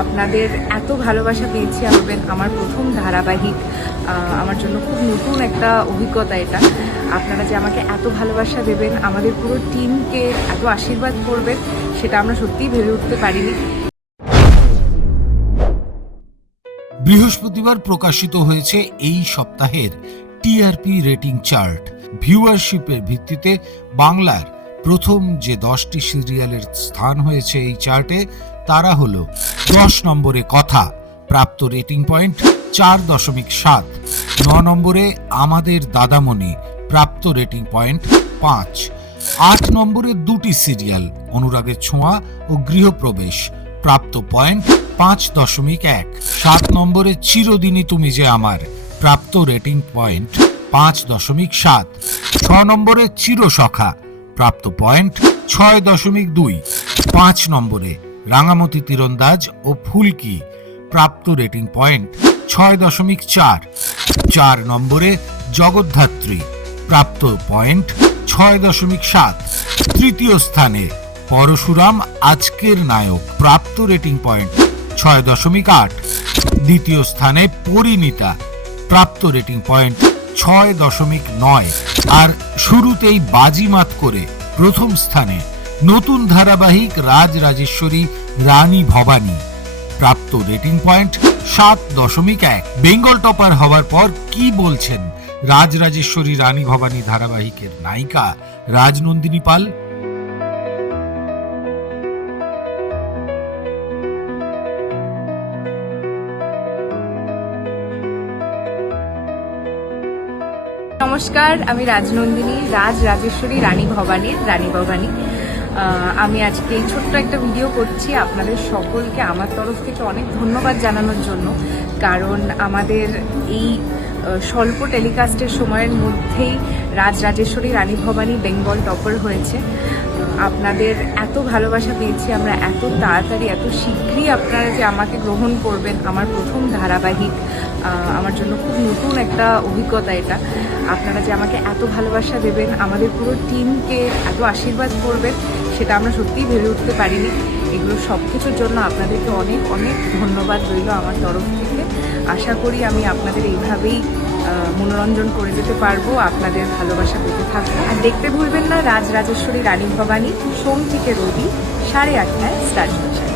আপনাদের এত ভালোবাসা পেয়েছি আমাদের আমার প্রথম ধারাবাহিক আমার জন্য খুব নতুন একটা অভিজ্ঞতা এটা। আপনারা যে আমাকে এত ভালোবাসা দেবেন, আমাদের পুরো টিমকে এত আশীর্বাদ করবেন, সেটা আমরা সত্যিই ভেবে উঠতে পারিনি। বৃহস্পতিবার প্রকাশিত হয়েছে এই সপ্তাহের টিআরপি রেটিং চার্ট। ভিউয়ারশিপের ভিত্তিতে বাংলার প্রথম যে দশটি সিরিয়ালের স্থান হয়েছে এই চার্টে, তারা হল দশ নম্বরে কথা, প্রাপ্ত রেটিং পয়েন্ট চার দশমিক সাত, ন নম্বরে আমাদের দাদামণি, প্রাপ্ত রেটিং পয়েন্ট পাঁচ, আট নম্বরে দুটি সিরিয়াল, অনুরাগের ছোঁয়া ও গৃহপ্রবেশ, প্রাপ্ত পয়েন্ট পাঁচ দশমিক এক, সাত নম্বরে চিরদিনই তুমি যে আমার, প্রাপ্ত রেটিং পয়েন্ট পাঁচ দশমিক সাত, ছ নম্বরে চিরসখা প্রাপ্ত পয়েন্ট ছয় দশমিক দুই। পাঁচ নম্বরে রাঙামতি, তীরন্দাজ ও ফুলকি প্রাপ্ত রেটিং পয়েন্ট ছয় দশমিক চার। চার নম্বরে জগদ্ধাত্রী প্রাপ্ত পয়েন্ট ছয় দশমিক সাত। তৃতীয় স্থানে পরশুরাম, আজকের নায়ক, প্রাপ্ত রেটিং পয়েন্ট ছয় দশমিক আট। দ্বিতীয় স্থানে পরিণীতা, প্রাপ্ত রেটিং পয়েন্ট ছয় দশমিক নয়। আর শুরুতেই বাজিমাত করে প্রথম স্থানে নতুন ধারাবাহিক রাজ রাজেশ্বরী রানী ভবানী। প্রাপ্ত রেটিং পয়েন্ট সাত দশমিক এক। বেঙ্গল টপার হওয়ার পর কি বলছেন রাজ রাজেশ্বরী রানী ভবানী ধারাবাহিকের নায়িকা রাজনন্দিনী পাল? নমস্কার, আমি রাজনন্দিনী, রাজ রাজেশ্বরী, রানী ভবানীর, রানী ভবানী। আমি আজকে এই ছোট্ট একটা ভিডিও করছি আপনাদের সকলকে, আমার তরফ থেকে অনেক ধন্যবাদ জানানোর জন্য। কারণ আমাদের এই স্বল্প টেলিকাস্টের সময়ের মধ্যেই রাজ রাজেশ্বরী রানী ভবানী বেঙ্গল টপার হয়েছে। আপনাদের এত ভালোবাসা পেয়েছি, আমরা এত তাড়াতাড়ি, এত শীঘ্রই আপনারা যে আমাকে গ্রহণ করবেন, আমার প্রথম ধারাবাহিক আমার জন্য খুব নতুন একটা অভিজ্ঞতা এটা। আপনারা যে আমাকে এত ভালোবাসা দেবেন, আমাদের পুরো টিমকে এত আশীর্বাদ করবেন, সেটা আমরা সত্যিই ভেবে উঠতে পারিনি। এগুলো সব কিছুর জন্য আপনাদেরকে অনেক অনেক ধন্যবাদ রইল আমার তরফ থেকে। আশা করি আমি আপনাদের এইভাবেই মনোরঞ্জন করে দিতে পারব, আপনাদের ভালোবাসা পেতে থাকব। আর দেখতে ভুলবেন না, রাজ রাজেশ্বরী রানী ভবানী সোম থেকে রবি, সাড়ে আটটায় স্টার জলসায়